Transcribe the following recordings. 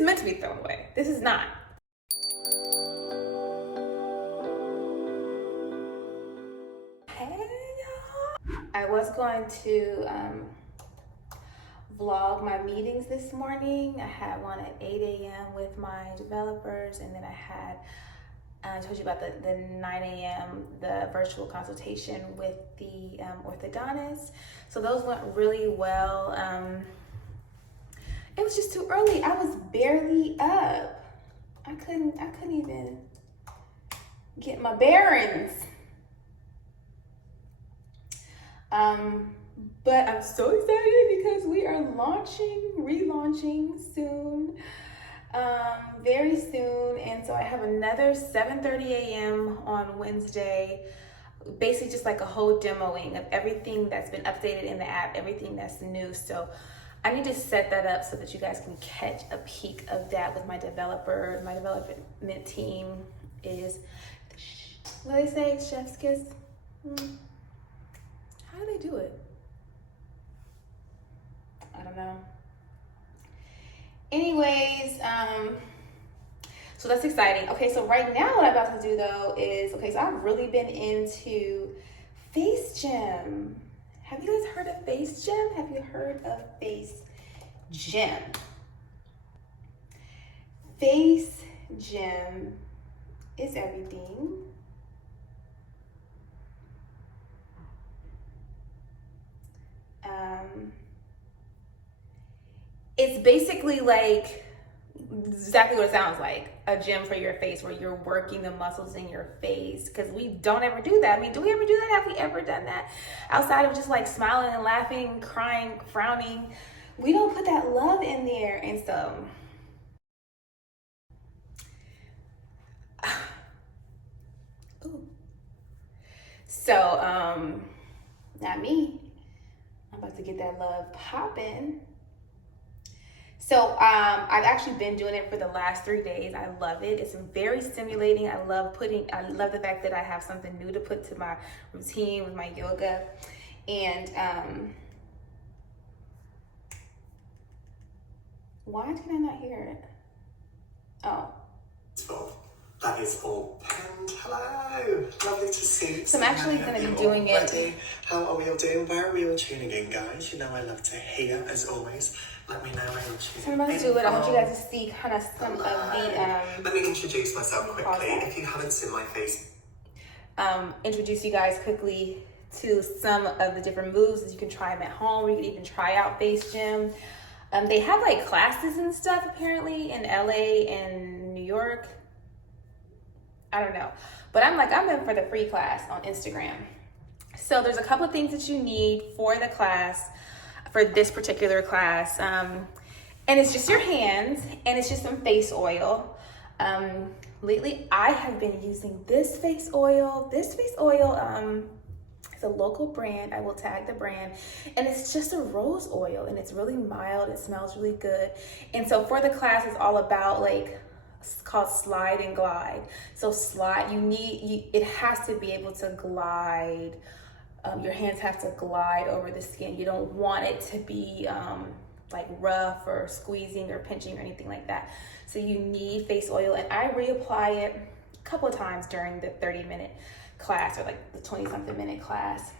is meant to be thrown away. This is not. Hey y'all. I was going to vlog my meetings this morning. I had one at 8 a.m. with my developers, and then I told you about the 9 a.m. the virtual consultation with the orthodontist. So those went really well. It was just too early. I was barely up. I couldn't even get my bearings. But I'm so excited because we are relaunching soon. Very soon, and so I have another 7:30 a.m. on Wednesday, basically just like a whole demoing of everything that's been updated in the app, everything that's new. So I need to set that up so that you guys can catch a peek of that with my developer. My development team is, what do they say, chef's kiss? How do they do it? I don't know. Anyways, so that's exciting. Okay, so right now what I'm about to do though is, okay, so I've really been into face gym. Have you guys heard of face gym? Have you heard of face gym? Face gym is everything. It's basically like exactly what it sounds like, a gym for your face where you're working the muscles in your face, because we don't ever do that. I mean, do we ever do that? Have we ever done that outside of just like smiling and laughing, crying, frowning? We don't put that love in there. And so not me. I'm about to get that love popping. So I've actually been doing it for the last 3 days. I love it. It's very stimulating. I love the fact that I have something new to put to my routine with my yoga. And why can I not hear it? Oh. That is all penned. Hello, lovely to see you. So I'm actually going to be doing it. How are we all doing? Where are we all tuning in, guys? You know I love to hear, as always. Let me know where you're tuning in. So I'm about to do it. I want you guys to see kind of some of the... Let me introduce myself quickly, if you haven't seen my face. Introduce you guys quickly to some of the different moves that you can try them at home, or you can even try out face gym. They have like classes and stuff apparently in LA and New York. I don't know, but I'm in for the free class on Instagram. So there's a couple of things that you need for the class, for this particular class. And it's just your hands, and it's just some face oil. Lately I have been using this face oil. This face oil is a local brand. I will tag the brand, and it's just a rose oil, and it's really mild. It smells really good. And so for the class, it's all about it's called slide and glide. So slide, it has to be able to glide. Your hands have to glide over the skin. You don't want it to be like rough or squeezing or pinching or anything like that. So you need face oil, and I reapply it a couple of times during the 30-minute class, or like the 20-something minute class.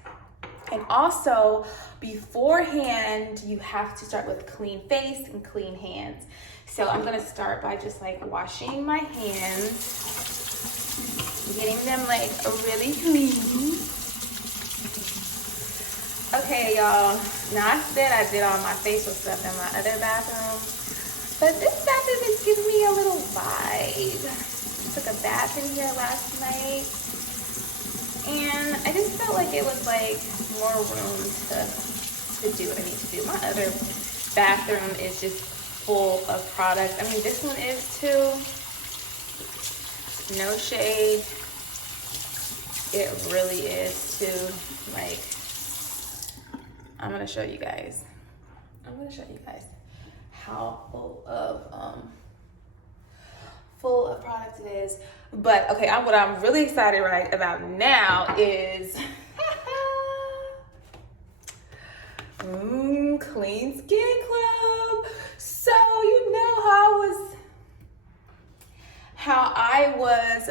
And also beforehand, you have to start with clean face and clean hands. So I'm gonna start by just like washing my hands, getting them like really clean. Okay, y'all, now I said I did all my facial stuff in my other bathroom, but this bathroom is giving me a little vibe. I took a bath in here last night, and I just felt like it was like more room to do what I need to do. My other bathroom is just full of products. I mean, this one is too. No shade. It really is too. Like, I'm gonna show you guys how full of products it is. But okay, what I'm really excited right about now is Clean Skin Club. So you know how I was I was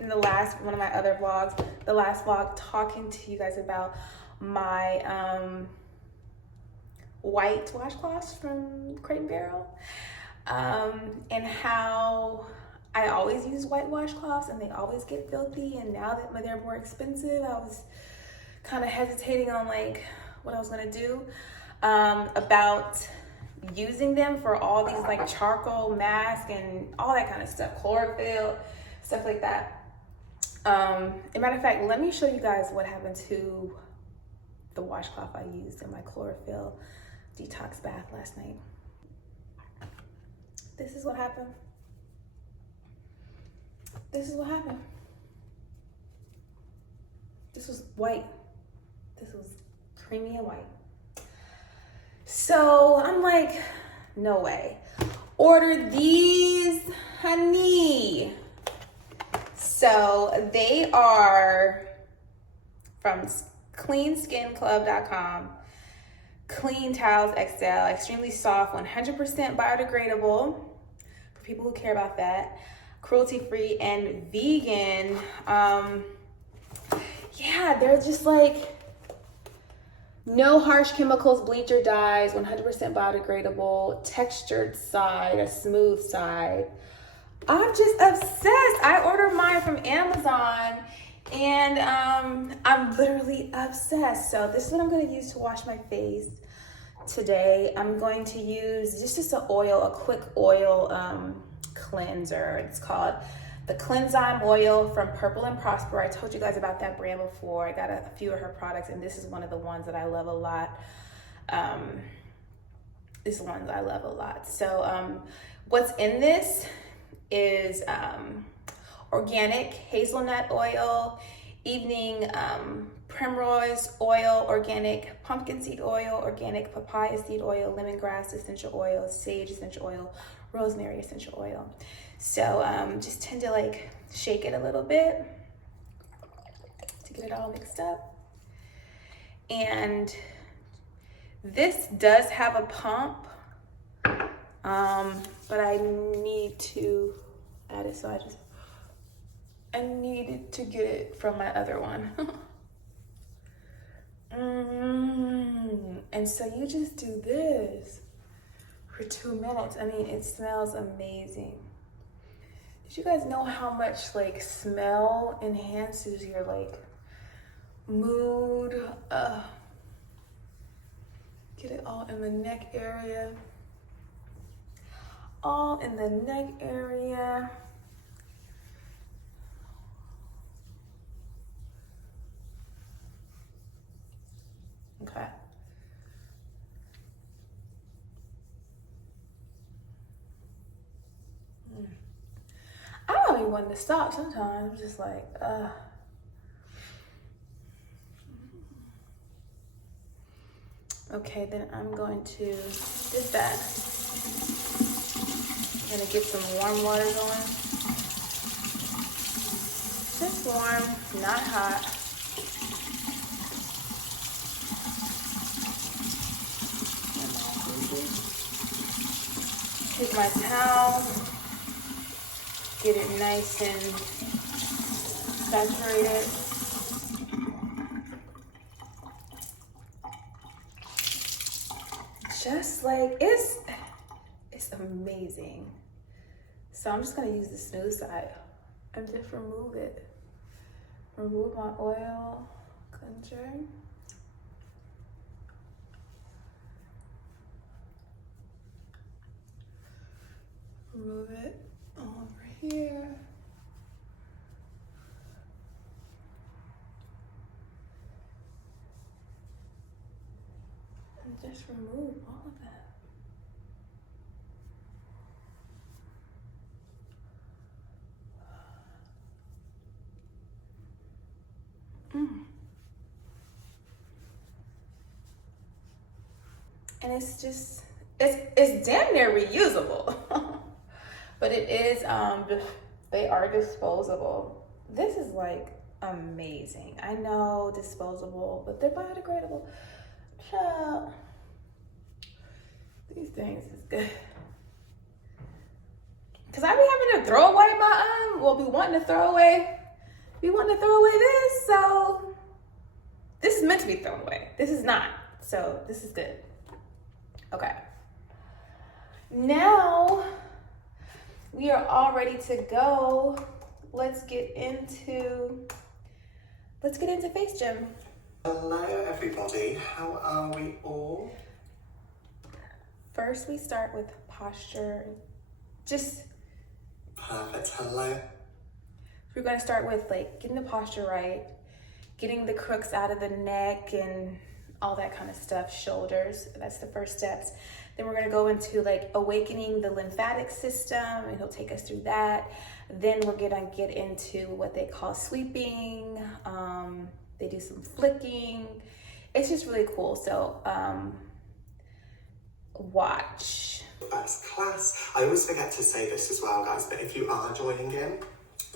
in the last one of my other vlogs, the last vlog, talking to you guys about my white washcloths from Crate and Barrel, and how I always use white washcloths and they always get filthy, and now that they're more expensive, I was kind of hesitating on like what I was gonna do about using them for all these like charcoal masks and all that kind of stuff, chlorophyll, stuff like that. As a matter of fact, let me show you guys what happened to the washcloth I used in my chlorophyll detox bath last night. This is what happened. This is what happened. This was white. This was creamy and white. So I'm like, no way. Order these, honey. So they are from cleanskinclub.com. Clean Towels XL, extremely soft, 100% biodegradable for people who care about that. Cruelty-free and vegan. Yeah, they're just like no harsh chemicals, bleach or dyes, 100% biodegradable, textured side, a smooth side. I'm just obsessed. I ordered mine from Amazon and I'm literally obsessed. So this is what I'm going to use to wash my face today. I'm going to use just an oil, a quick oil cleanser. It's called the Cleanzyme oil from Purple and Prosper. I told you guys about that brand before. I got a few of her products, and this is one of the ones that I love a lot. This one I love a lot. So what's in this is organic hazelnut oil, evening primrose oil, organic pumpkin seed oil, organic papaya seed oil, lemongrass essential oil, sage essential oil, rosemary essential oil. So just tend to like shake it a little bit to get it all mixed up. And this does have a pump, but I need to add it, so I needed to get it from my other one. And so you just do this for 2 minutes. I mean, it smells amazing. Did you guys know how much like smell enhances your like mood? Get it all in the neck area. All in the neck area. Okay. I don't even want to stop sometimes. I'm just like, Okay, then I'm going to dip that. I'm gonna get some warm water going. Just warm, not hot. Take my towel, get it nice and saturated. Just like, it's amazing. So I'm just gonna use the smooth side and just remove it. Remove my oil cleanser. Remove it over here. And just remove all of that. And it's just, it's damn near reusable. But it is, they are disposable. This is like amazing. I know disposable, but they're biodegradable. Child, these things is good. Cause I be having to throw away my, be wanting to throw away this, so this is meant to be thrown away. This is not, so this is good. Okay. Now, we are all ready to go. Let's get into face gym. Hello everybody, how are we all? First, we start with posture. Just Perfect, hello. we're gonna start with like getting the posture right, getting the crooks out of the neck and all that kind of stuff, shoulders. That's the first steps. Then we're gonna go into like awakening the lymphatic system, and he'll take us through that. Then we're gonna get into what they call sweeping. They do some flicking. It's just really cool. So watch. First class. I always forget to say this as well, guys, but if you are joining in,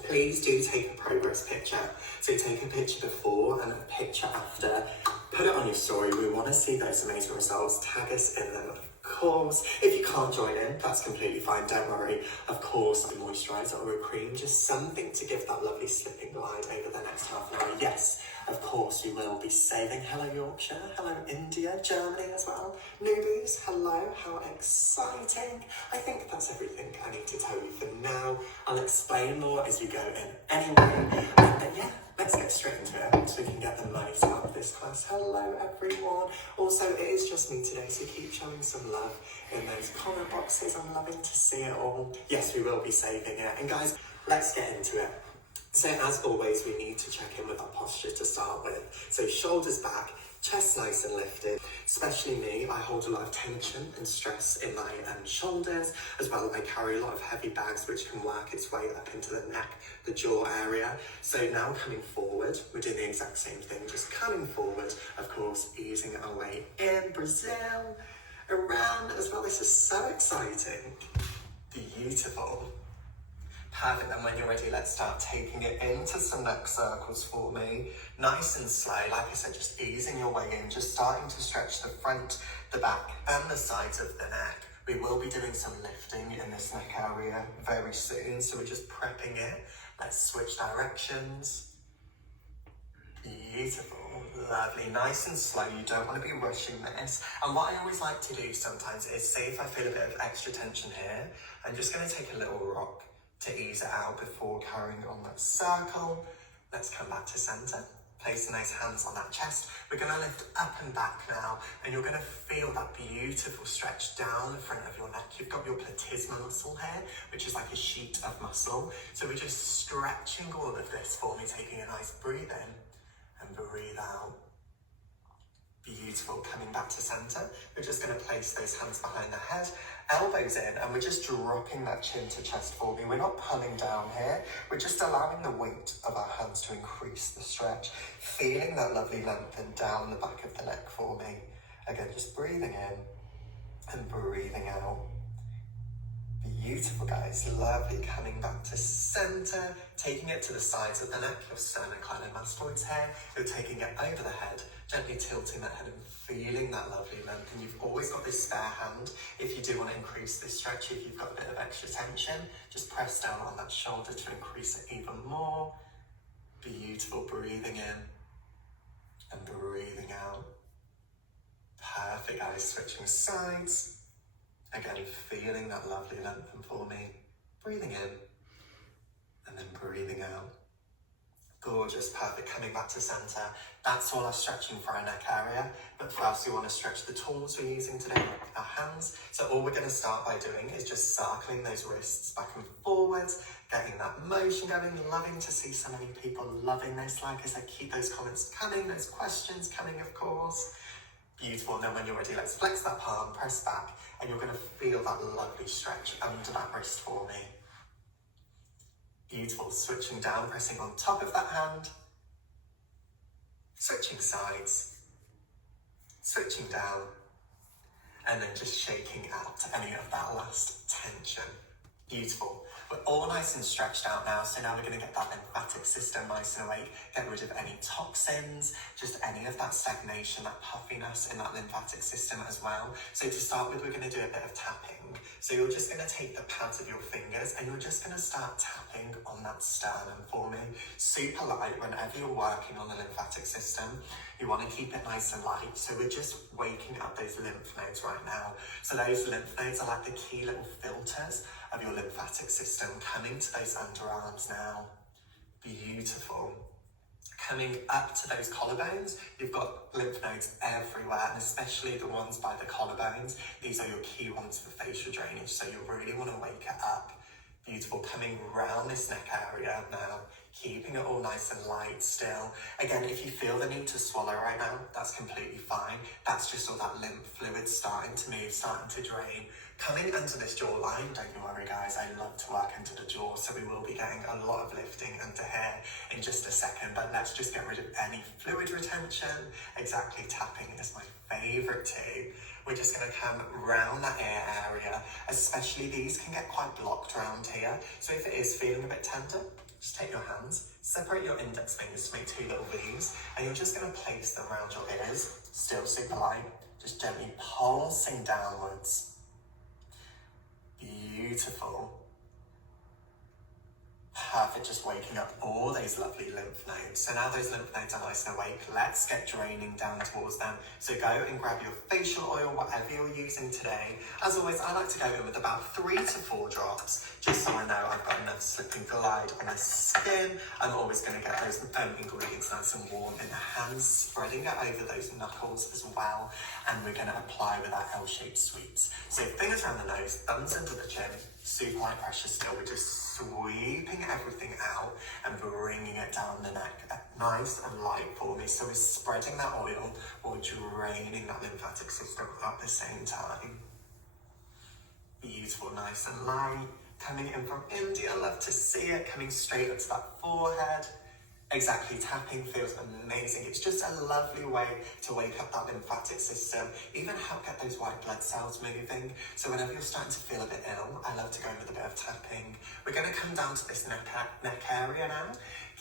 please do take a progress picture. So take a picture before and a picture after. Put it on your story. We want to see those amazing results. Tag us in them, of course. If you can't join in, that's completely fine. Don't worry. Of course, a moisturizer or a cream, just something to give that lovely slipping glide over the next half an hour. Yes, of course, we will be saving. Hello, Yorkshire. Hello, India. Germany as well. Newbies, hello. How exciting. I think that's everything I need to tell you for now. I'll explain more as we go in anyway. And yeah, let's get straight into it so we can get the most out of this class. Hello, everyone. Also, it is just me today, so keep showing some love in those comment boxes. I'm loving to see it all. Yes, we will be saving it. And guys, let's get into it. So as always, we need to check in with our posture to start with. So shoulders back, chest nice and lifted. Especially me, I hold a lot of tension and stress in my shoulders. As well, I carry a lot of heavy bags which can work its way up into the neck, the jaw area. So now coming forward, we're doing the exact same thing, just coming forward, of course, easing our way in. Brazil, around as well. This is so exciting. Beautiful. Perfect, and when you're ready, let's start taking it into some neck circles for me. Nice and slow, like I said, just easing your way in, just starting to stretch the front, the back, and the sides of the neck. We will be doing some lifting in this neck area very soon, so we're just prepping it. Let's switch directions. Beautiful, lovely, nice and slow. You don't want to be rushing this. And what I always like to do sometimes is, say if I feel a bit of extra tension here, I'm just going to take a little rock to ease it out before carrying on that circle. Let's come back to center. Placing those hands on that chest. We're going to lift up and back now, and you're going to feel that beautiful stretch down the front of your neck. You've got your platysma muscle here, which is like a sheet of muscle. So we're just stretching all of this for me, taking a nice breathe in and breathe out. Beautiful, coming back to center. We're just going to place those hands behind the head, elbows in, and we're just dropping that chin to chest for me. We're not pulling down here. We're just allowing the weight of our hands to increase the stretch, feeling that lovely lengthen down the back of the neck for me. Again, just breathing in and breathing out. Beautiful, guys, lovely. Coming back to center, taking it to the sides of the neck, your sternocleidomastoids here. You're taking it over the head, gently tilting that head and feeling that lovely length. And you've always got this spare hand if you do want to increase this stretch. If you've got a bit of extra tension, just press down on that shoulder to increase it even more. Beautiful, breathing in and breathing out. Perfect, guys, switching sides. Again, feeling that lovely lengthen for me. Breathing in and then breathing out. Gorgeous, perfect, coming back to center. That's all our stretching for our neck area. But first we want to stretch the tools we're using today, our hands. So all we're going to start by doing is just circling those wrists back and forwards, getting that motion going. Loving to see so many people loving this. Like I said, keep those comments coming, those questions coming, of course. Beautiful, and then when you're ready, let's flex that palm, press back, and you're going to feel that lovely stretch under that wrist for me. Beautiful, switching down, pressing on top of that hand, switching sides, switching down, and then just shaking out any of that last tension. Beautiful. We're all nice and stretched out now, so now we're going to get that lymphatic system nice and awake, get rid of any toxins, just any of that stagnation, that puffiness in that lymphatic system as well. So to start with, we're going to do a bit of tapping. So you're just going to take the pads of your fingers and you're just going to start tapping on that sternum for me. Super light whenever you're working on the lymphatic system. You want to keep it nice and light. So we're just waking up those lymph nodes right now. So those lymph nodes are like the key little filters of your lymphatic system coming to those underarms now. Beautiful. Coming up to those collarbones, you've got lymph nodes everywhere, and especially the ones by the collarbones. These are your key ones for facial drainage, so you really want to wake it up. Beautiful. Coming around this neck area now, keeping it all nice and light still. Again, if you feel the need to swallow right now, that's completely fine. That's just all that lymph fluid starting to move, starting to drain. Coming under this jawline, don't you worry guys, I love to work into the jaw, so we will be getting a lot of lifting under here in just a second, but let's just get rid of any fluid retention. Exactly, tapping is my favourite too. We're just going to come round that ear area, especially these can get quite blocked around here, so if it is feeling a bit tender, just take your hands, separate your index fingers to make two little V's, and you're just going to place them around your ears, still super light, just gently pulsing downwards. Beautiful. Perfect, just waking up all those lovely lymph nodes. So now those lymph nodes are nice and awake, let's get draining down towards them. So go and grab your facial oil, whatever you're using today. As always, I like to go in with about 3 to 4 drops, just so I know I've got enough slip and glide on my skin. I'm always going to get those ingredients nice and warm in the hands, spreading it over those knuckles as well. And we're going to apply with our L-shaped sweeps. So fingers around the nose, thumbs under the chin, super light pressure still. We're just sweeping everything out and bringing it down the neck. Nice and light for me. So we're spreading that oil while draining that lymphatic system at the same time. Beautiful, nice and light. Coming in from India, love to see it. Coming straight up to that forehead. Exactly, tapping feels amazing. It's just a lovely way to wake up that lymphatic system, even help get those white blood cells moving. So whenever you're starting to feel a bit ill, I love to go in with a bit of tapping. We're going to come down to this neck area now,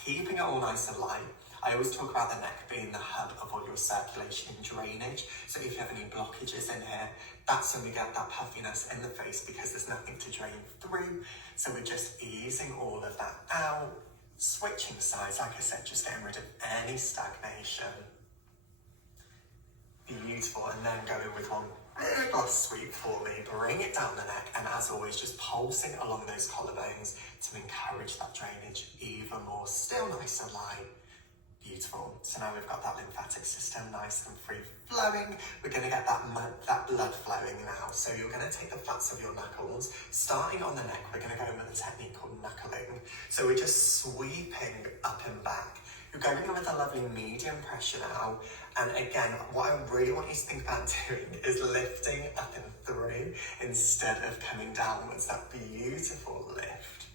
keeping it all nice and light. I always talk about the neck being the hub of all your circulation and drainage. So if you have any blockages in here, that's when we get that puffiness in the face because there's nothing to drain through. So we're just easing all of that out. Switching sides, like I said, just getting rid of any stagnation. Beautiful, and then going with one big last sweep for me, bring it down the neck, and as always, just pulsing along those collarbones to encourage that drainage even more. Still nice and light. Beautiful. So now we've got that lymphatic system nice and free flowing. We're going to get that blood flowing now. So you're going to take the flats of your knuckles. Starting on the neck, we're going to go in with a technique called knuckling. So we're just sweeping up and back. You're going in with a lovely medium pressure now. And again, what I really want you to think about doing is lifting up and through instead of coming downwards. That beautiful lift.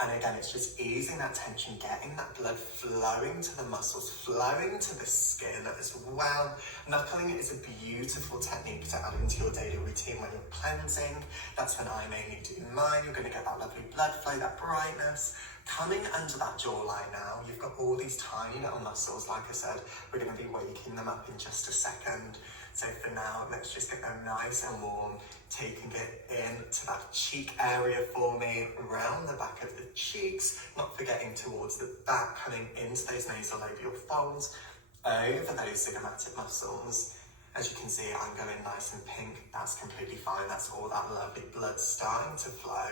And again, it's just easing that tension, getting that blood flowing to the muscles, flowing to the skin as well. Knuckling is a beautiful technique to add into your daily routine when you're cleansing. That's when I mainly do mine. You're going to get that lovely blood flow, that brightness. Coming under that jawline now, you've got all these tiny little muscles. Like I said, we're going to be waking them up in just a second. So for now, let's just get them nice and warm, taking it into that cheek area for me, around the back of the cheeks, not forgetting towards the back, coming into those nasolabial folds, over those zygomatic muscles. As you can see, I'm going nice and pink. That's completely fine. That's all that lovely blood starting to flow.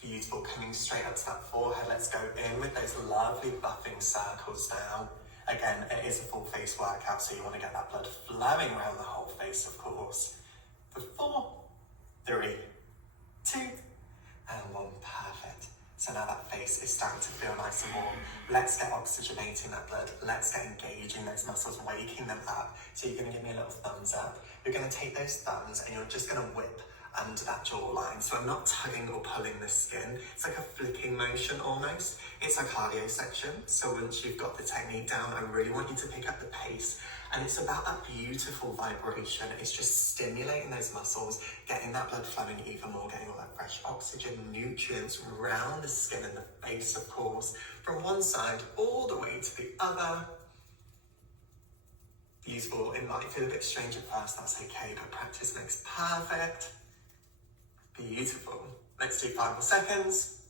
Beautiful, coming straight up to that forehead. Let's go in with those lovely buffing circles now. Again, it is a full face workout, so you want to get that blood flowing around the whole face, of course. For 4, 3, 2, and 1. Perfect. So now that face is starting to feel nice and warm. Let's get oxygenating that blood. Let's get engaging those muscles, waking them up. So you're going to give me a little thumbs up. You're going to take those thumbs and you're just going to whip under that jawline. So I'm not tugging or pulling the skin. It's like a flicking motion almost. It's a cardio section. So once you've got the technique down, I really want you to pick up the pace. And it's about that beautiful vibration. It's just stimulating those muscles, getting that blood flowing even more, getting all that fresh oxygen, nutrients around the skin and the face, of course, from one side all the way to the other. Beautiful. It might feel a bit strange at first, that's okay, but practice makes perfect. Beautiful. Let's do 5 more seconds.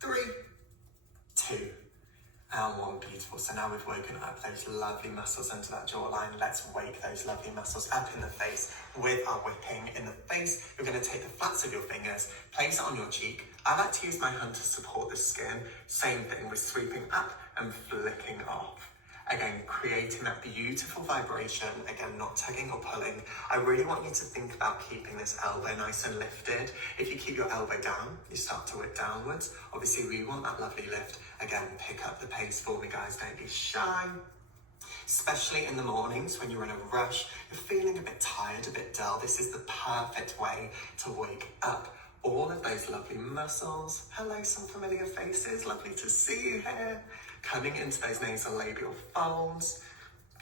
3, 2, and 1. Beautiful. So now we've woken up those lovely muscles under that jawline. Let's wake those lovely muscles up in the face with our whipping in the face. You're going to take the flats of your fingers, place it on your cheek. I like to use my hand to support the skin. Same thing, we're sweeping up and flicking off. Again, creating that beautiful vibration. Again, not tugging or pulling. I really want you to think about keeping this elbow nice and lifted. If you keep your elbow down, you start to whip downwards. Obviously, we want that lovely lift. Again, pick up the pace for me, guys. Don't be shy. Especially in the mornings when you're in a rush, you're feeling a bit tired, a bit dull. This is the perfect way to wake up all of those lovely muscles. Hello, some familiar faces. Lovely to see you here. Coming into those nasal labial folds.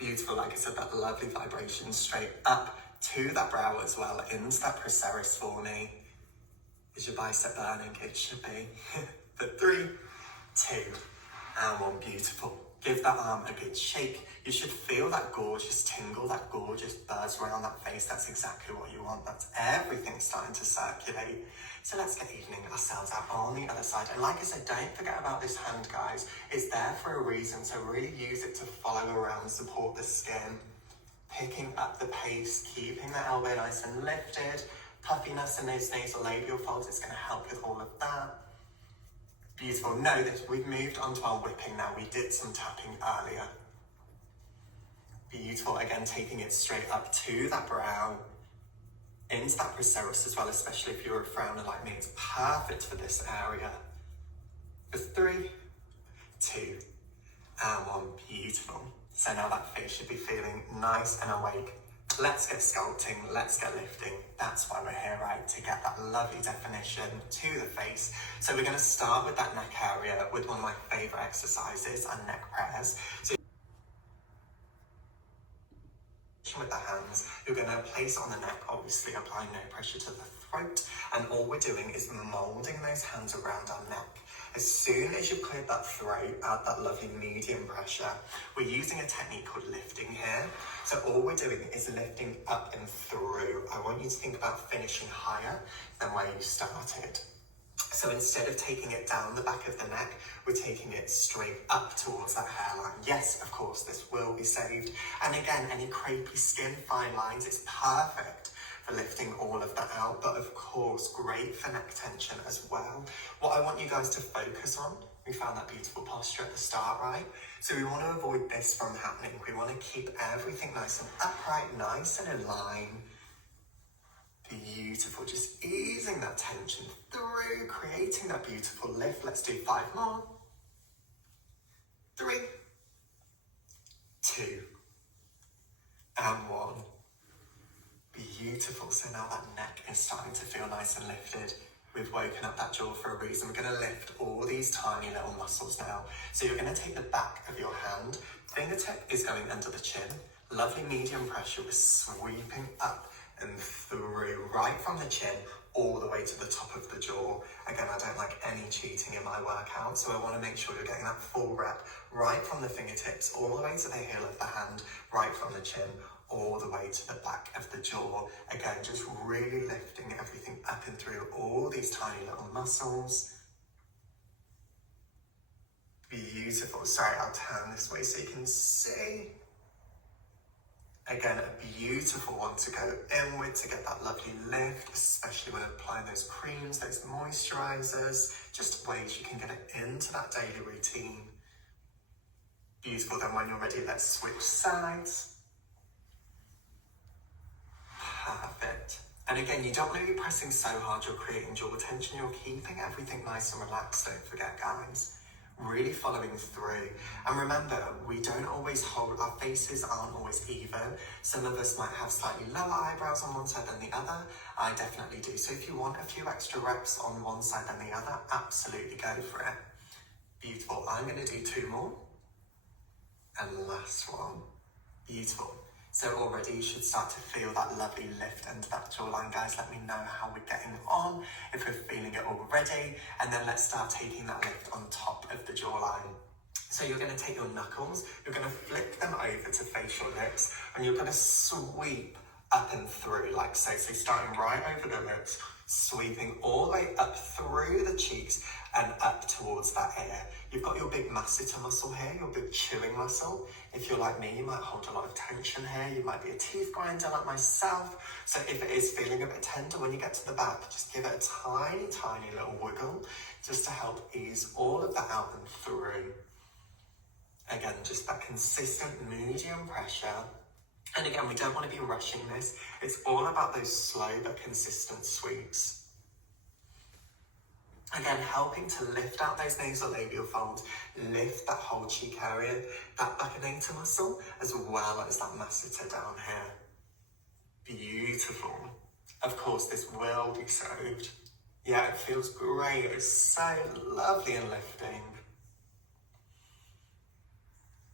Beautiful, like I said, that lovely vibration straight up to that brow as well, into that procerus for me. Is your bicep burning? It should be. But 3, 2, and 1. Beautiful. Give that arm a good shake. You should feel that gorgeous tingle, that gorgeous buzz around that face. That's exactly what you want. That's everything starting to circulate. So let's get evening ourselves out on the other side. And like I said, don't forget about this hand, guys. It's there for a reason, so really use it to follow around, support the skin. Picking up the pace, keeping the elbow nice and lifted. Puffiness in those nasal labial folds, it's going to help with all of that. Beautiful. Know that we've moved on to our whipping now. We did some tapping earlier. Beautiful. Again, taking it straight up to that brow, into that procerus as well, especially if you're a frowner like me. It's perfect for this area. For 3, 2, and 1. Beautiful. So now that face should be feeling nice and awake. Let's get sculpting, let's get lifting. That's why we're here, right? To get that lovely definition to the face. So we're going to start with that neck area with one of my favorite exercises, our neck prayers. So with the hands, you're going to place on the neck, obviously applying no pressure to the throat, and all we're doing is molding those hands around our neck. As soon as you've cleared that throat, add that lovely medium pressure. We're using a technique called lifting here. So all we're doing is lifting up and through. I want you to think about finishing higher than where you started. So instead of taking it down the back of the neck, we're taking it straight up towards that hairline. Yes, of course, this will be saved. And again, any crepey skin, fine lines, it's perfect for lifting all of that out. But of course, great for neck tension as well. What I want you guys to focus on, we found that beautiful posture at the start, right? So we want to avoid this from happening. We want to keep everything nice and upright, nice and in line. Beautiful, just easing that tension through, creating that beautiful lift. Let's do 5 more. 3, 2, and 1. Beautiful, so now that neck is starting to feel nice and lifted. We've woken up that jaw for a reason. We're going to lift all these tiny little muscles now. So you're going to take the back of your hand, fingertip is going under the chin, lovely medium pressure, we're sweeping up and through, right from the chin all the way to the top of the jaw. Again, I don't like any cheating in my workout, so I want to make sure you're getting that full rep right from the fingertips all the way to the heel of the hand, right from the chin all the way to the back of the jaw. Again, just really lifting everything up and through all these tiny little muscles. Beautiful. Sorry, I'll turn this way so you can see. Again, a beautiful one to go inward to get that lovely lift, especially when applying those creams, those moisturizers, just ways you can get it into that daily routine. Beautiful. Then when you're ready, let's switch sides. Perfect. And again, you don't want to be pressing so hard you're creating jaw tension. You're keeping everything nice and relaxed. Don't forget, guys. really following through. And remember, we don't always hold, our faces aren't always even. Some of us might have slightly lower eyebrows on one side than the other. I definitely do. So if you want a few extra reps on one side than the other, absolutely go for it. Beautiful. I'm going to do 2 more. And last one. Beautiful. So already you should start to feel that lovely lift into that jawline. Guys, let me know how we're getting on, if we're feeling it already. And then let's start taking that lift on top of the jawline. So you're going to take your knuckles, you're going to flip them over to face your lips, and you're going to sweep up and through like so. So starting right over the lips, sweeping all the way up through the cheeks and up towards that ear. You've got your big masseter muscle here, your big chewing muscle. If you're like me, you might hold a lot of tension here. You might be a teeth grinder like myself. So if it is feeling a bit tender when you get to the back, just give it a tiny, tiny little wiggle just to help ease all of that out and through. Again, just that consistent medium pressure. And again, we don't want to be rushing this. It's all about those slow but consistent sweeps. Again, helping to lift out those nasolabial folds, lift that whole cheek area, that baconator muscle, as well as that masseter down here. Beautiful. Of course, this will be soaked. Yeah, it feels great. It's so lovely and lifting.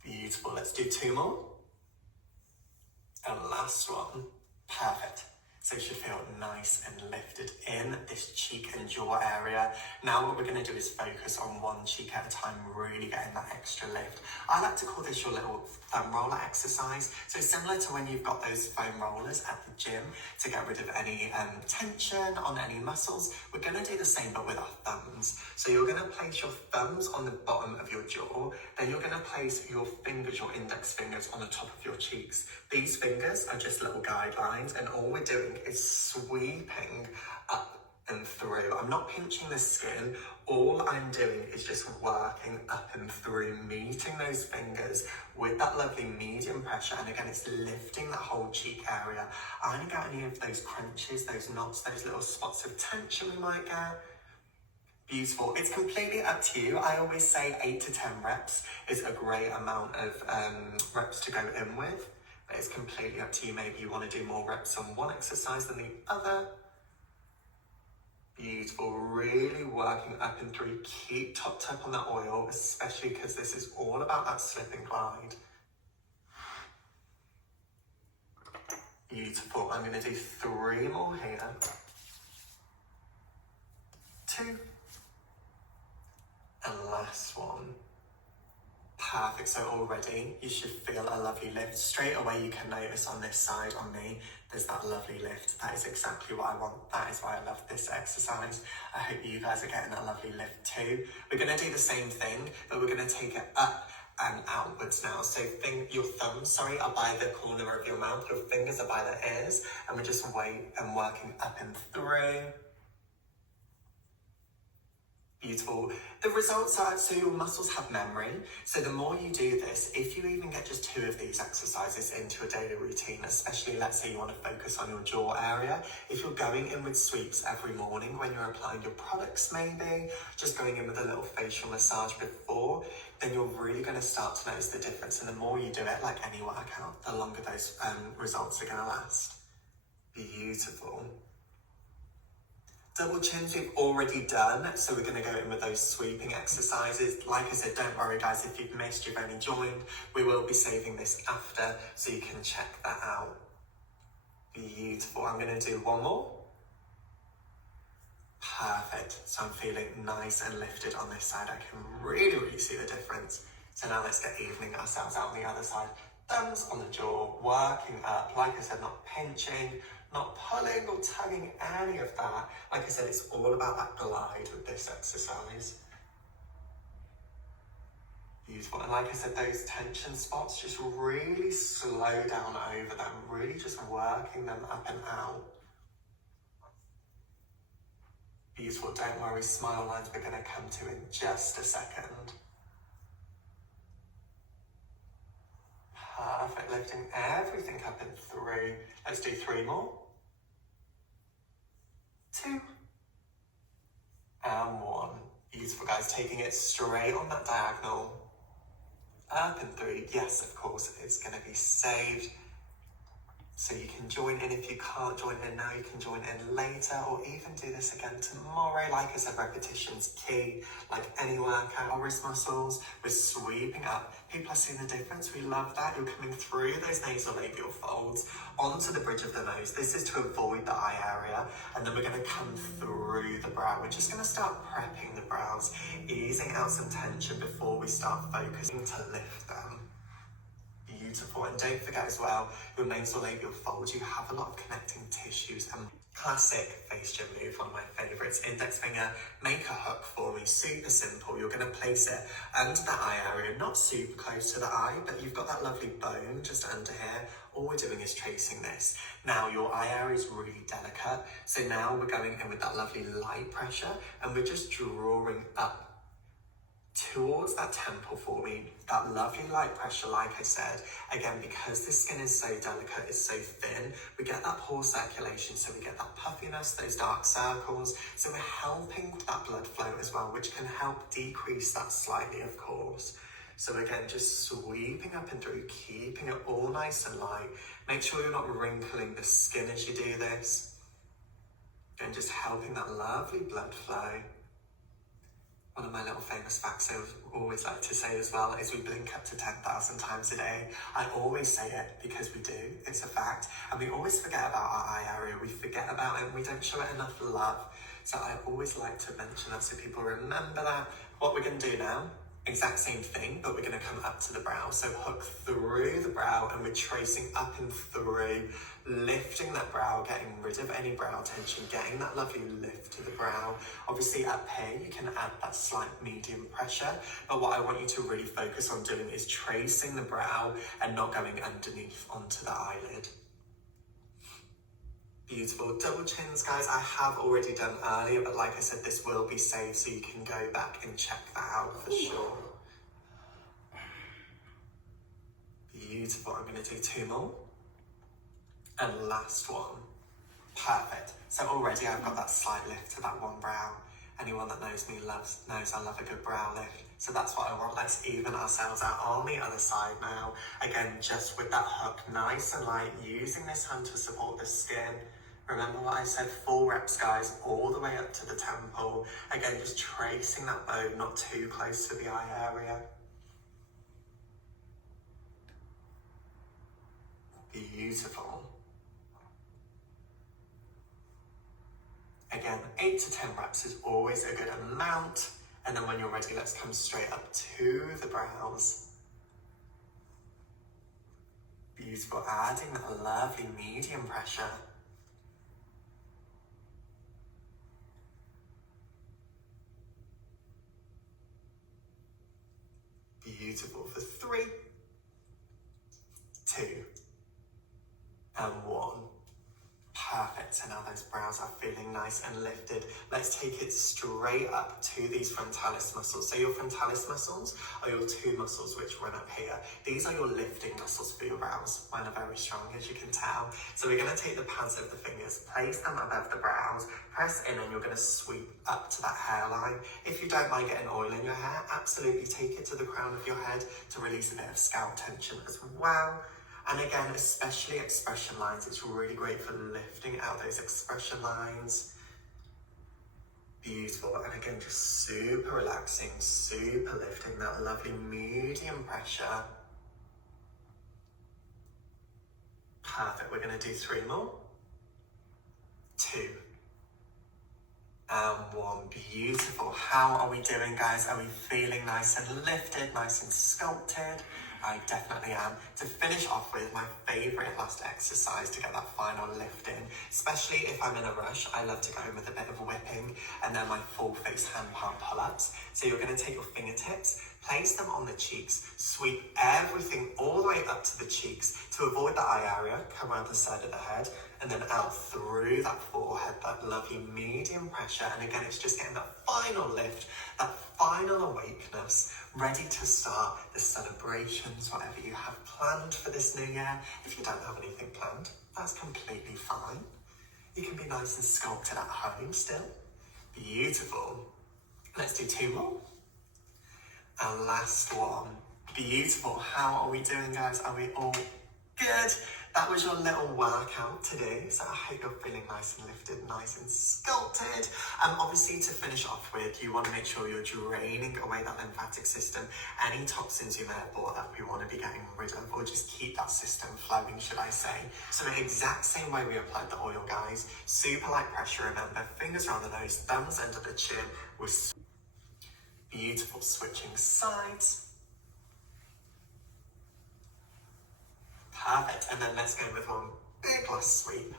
Beautiful. Let's do 2 more. And last one. Perfect. So you should feel nice and lifted in this cheek and jaw area. Now what we're going to do is focus on one cheek at a time, really getting that extra lift. I like to call this your little thumb roller exercise. So similar to when you've got those foam rollers at the gym to get rid of any tension on any muscles, we're going to do the same but with our thumbs. So you're going to place your thumbs on the bottom of your jaw, then you're going to place your fingers, your index fingers, on the top of your cheeks. These fingers are just little guidelines, and all we're doing is sweeping up and through. I'm not pinching the skin. All I'm doing is just working up and through, meeting those fingers with that lovely medium pressure. And again, it's lifting that whole cheek area. I don't get any of those crunches, those knots, those little spots of tension we might get. Beautiful. It's completely up to you. I always say 8 to 10 reps is a great amount of reps to go in with. But it's completely up to you. Maybe you want to do more reps on one exercise than the other. Beautiful. Really working up and through. Keep topped up on that oil, especially because this is all about that slip and glide. Beautiful. I'm going to do 3 more here. 2. And last one. Perfect. So already you should feel a lovely lift. Straight away you can notice on this side, on me, there's that lovely lift. That is exactly what I want. That is why I love this exercise. I hope you guys are getting a lovely lift too. We're going to do the same thing, but we're going to take it up and outwards now. So your thumbs, are by the corner of your mouth. Your fingers are by the ears. And we're just working up and through. Beautiful. The results are, so your muscles have memory. So the more you do this, if you even get just 2 of these exercises into a daily routine, especially let's say you want to focus on your jaw area, if you're going in with sweeps every morning when you're applying your products maybe, just going in with a little facial massage before, then you're really going to start to notice the difference. And the more you do it, like any workout, the longer those results are going to last. Beautiful. Double chins we've already done, so we're going to go in with those sweeping exercises. Like I said, don't worry guys, if you've missed, you've only joined, we will be saving this after, so you can check that out. Beautiful. I'm going to do 1 more. Perfect. So I'm feeling nice and lifted on this side. I can really, really see the difference. So now let's get evening ourselves out on the other side. Thumbs on the jaw, working up. Like I said, not pinching, not pulling or tugging, any of that. Like I said, it's all about that glide with this exercise. Beautiful. And like I said, those tension spots, just really slow down over them, really just working them up and out. Beautiful. Don't worry, smile lines we're going to come to in just a second. Perfect. Lifting everything up and through. Let's do 3 more. 2. And 1. Beautiful. Beautiful, guys. Taking it straight on that diagonal. Up and through. Yes, of course, it's going to be saved. So you can join in. If you can't join in now, you can join in later, or even do this again tomorrow. Like I said, repetition's key. Like any workout, our wrist muscles, we're sweeping up. People are seeing the difference. We love that. You're coming through those nasolabial folds onto the bridge of the nose. This is to avoid the eye area, and then we're going to come through the brow. We're just going to start prepping the brows, easing out some tension before we start focusing to lift them. Beautiful. And don't forget as well, your nasolabial folds, you have a lot of connecting tissues. And classic face gym move, one of my favorites, index finger, make a hook for me, super simple. You're going to place it under the eye area, not super close to the eye, but you've got that lovely bone just under here. All we're doing is tracing this. Now your eye area is really delicate, so now we're going in with that lovely light pressure, and we're just drawing up towards that temple for me, that lovely light pressure. Like I said, again, because the skin is so delicate, it's so thin, we get that pore circulation, so we get that puffiness, those dark circles, so we're helping that blood flow as well, which can help decrease that slightly, of course. So again, just sweeping up and through, keeping it all nice and light. Make sure you're not wrinkling the skin as you do this, and just helping that lovely blood flow. One of my little famous facts I always like to say as well is we blink up to 10,000 times a day. I always say it because we do, it's a fact. And we always forget about our eye area. We forget about it and we don't show it enough love. So I always like to mention that so people remember that. What we're going to do now, exact same thing, but we're going to come up to the brow. So hook through the brow and we're tracing up and through, lifting that brow, getting rid of any brow tension, getting that lovely lift to the brow. Obviously up here, you can add that slight medium pressure, but what I want you to really focus on doing is tracing the brow and not going underneath onto the eyelid. Beautiful. Double chins, guys, I have already done earlier, but like I said, this will be saved, so you can go back and check that out for sure. Beautiful. I'm going to do 2 more. And last one. Perfect. So already I've got that slight lift to that one brow. Anyone that knows me knows I love a good brow lift. So that's what I want. Let's even ourselves out on the other side now. Again, just with that hook, nice and light, using this hand to support the skin. Remember what I said, 4 reps, guys, all the way up to the temple. Again, just tracing that bone, not too close to the eye area. Beautiful. Again, 8 to 10 reps is always a good amount. And then when you're ready, let's come straight up to the brows. Beautiful, adding that lovely medium pressure. Beautiful for 3, 2, and 1. Perfect. So now those brows are feeling nice and lifted. Let's take it straight up to these frontalis muscles. So your frontalis muscles are your 2 muscles which run up here. These are your lifting muscles for your brows. Mine are very strong, as you can tell. So we're going to take the pads of the fingers, place them above the brows, press in, and you're going to sweep up to that hairline. If you don't mind getting oil in your hair, absolutely take it to the crown of your head to release a bit of scalp tension as well. And again, especially expression lines, it's really great for lifting out those expression lines. Beautiful. And again, just super relaxing, super lifting, that lovely medium pressure. Perfect. We're going to do 3 more. 2. And 1. Beautiful. How are we doing, guys? Are we feeling nice and lifted, nice and sculpted? I definitely am. To finish off with, my favourite last exercise to get that final lift in, especially if I'm in a rush, I love to go in with a bit of whipping and then my full face hand palm pull-ups. So you're going to take your fingertips, place them on the cheeks, sweep everything all the way up to the cheeks to avoid the eye area, come around the side of the head, and then out through that forehead, that lovely medium pressure. And again, it's just getting that final lift, that final awakeness, ready to start the celebrations, whatever you have planned for this new year. If you don't have anything planned, that's completely fine. You can be nice and sculpted at home still. Beautiful. Let's do 2 more. Our last one. Beautiful. How are we doing, guys? Are we all good? That was your little workout today, so I hope you're feeling nice and lifted, nice and sculpted. Obviously, to finish off with, you want to make sure you're draining away that lymphatic system. Any toxins you may have brought up, we want to be getting rid of, or just keep that system flowing, should I say. So the exact same way we applied the oil, guys. Super light pressure, remember. Fingers around the nose, thumbs under the chin. With beautiful switching sides. Perfect, and then let's go with one big last sweep.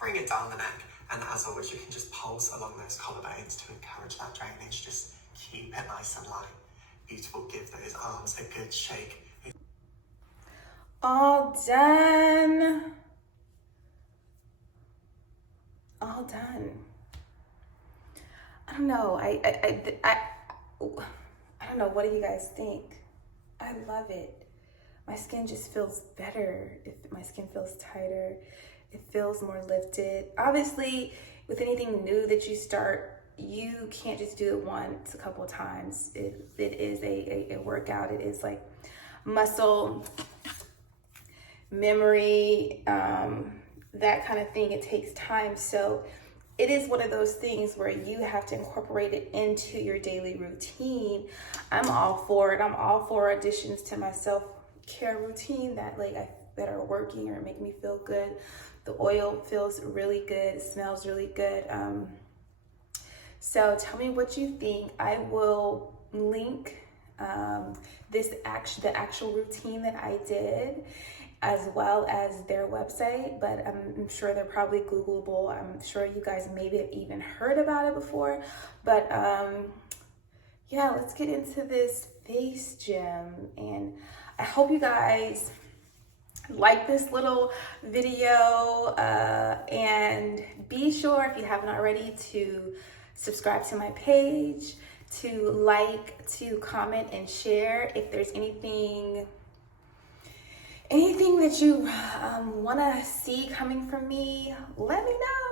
Bring it down the neck, and as always, you can just pulse along those collarbones to encourage that drainage. Just keep it nice and light. Beautiful, give those arms a good shake. All done. All done. I don't know, I don't know, what do you guys think? I love it. My skin just feels better. My skin feels tighter. It feels more lifted. Obviously, with anything new that you start, you can't just do it once, a couple of times. It is a workout. It is like muscle memory, that kind of thing. It takes time. So it is one of those things where you have to incorporate it into your daily routine. I'm all for it. I'm all for additions to my self-care routine that that are working or make me feel good. The oil feels really good. It smells really good. So tell me what you think. I will link the actual routine that I did, as well as their website, but I'm sure they're probably Googleable. I'm sure you guys maybe have even heard about it before, but yeah, let's get into this face gym, and I hope you guys like this little video, and be sure, if you haven't already, to subscribe to my page, to like, to comment and share. If there's anything that you want to see coming from me, let me know.